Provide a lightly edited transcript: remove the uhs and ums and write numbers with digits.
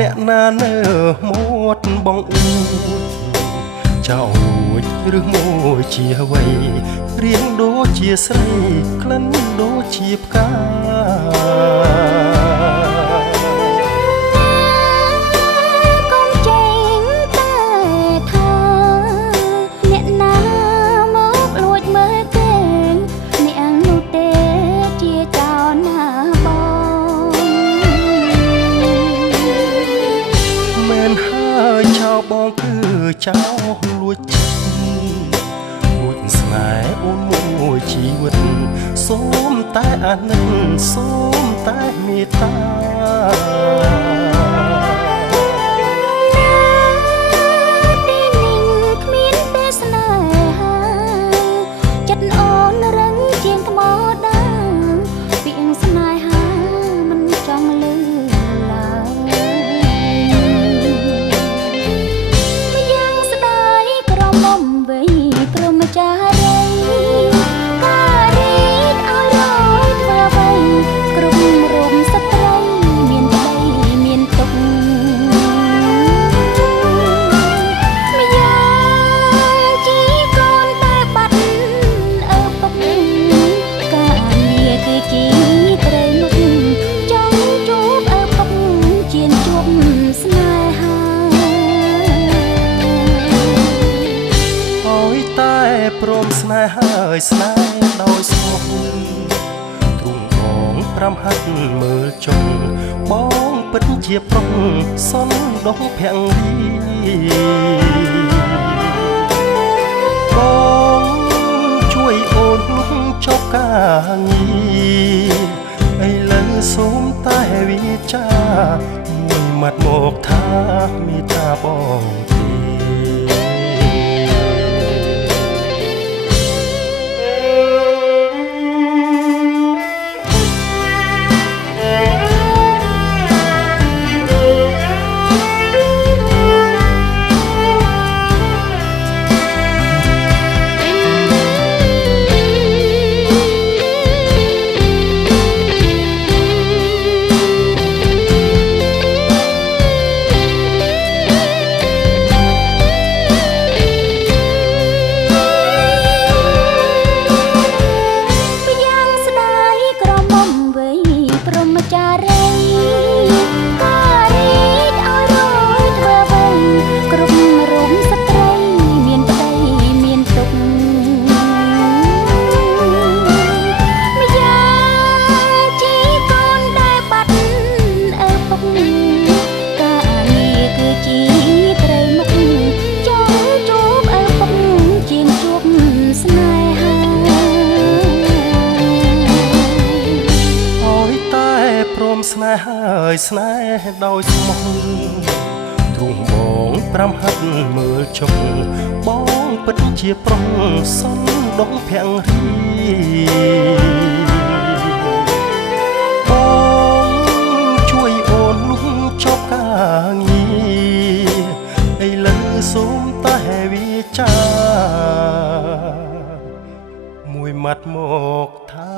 អ្នកណានៅមាត់បងអួតចោលឬមួយជាអ្វីរៀងដូចជាស្រីក្លិនដូចជាផ្កាបងគឺចោលលួចចិត្តលួចស្នេហ៍អូនមួយជីវិតសូមតែអាណិតសូមតែមេត្តាទីនេះគ្មានទេស្នេហាចិត្តអូនរឹងជាងថ្មដើមពាក្យស្នេហាមិនចង់លឺព្រមស្នេហ៍ហើយស្នេហ៍ដោយស្មោះទ្រង់បងប្រាំហាត់មើលចុងបងពិតជាប្រុងសន់ដងភង្រីបងជួយអូនលុបចប់ការងារឥឡូវសូមតែវិចាមួយម៉ាត់មកថាមេត្តាបងស្នេហ៍ហើយស្នេហ៍ដោយស្មោះទ្រង់បងប្រាំហាត់មើលចុងបងពិតជាប្រុងសន់ដងភង្រីបងជួយអូនលុបចប់ការងារឥឡូវសូមតែវាចាមួយម៉ាត់មកថា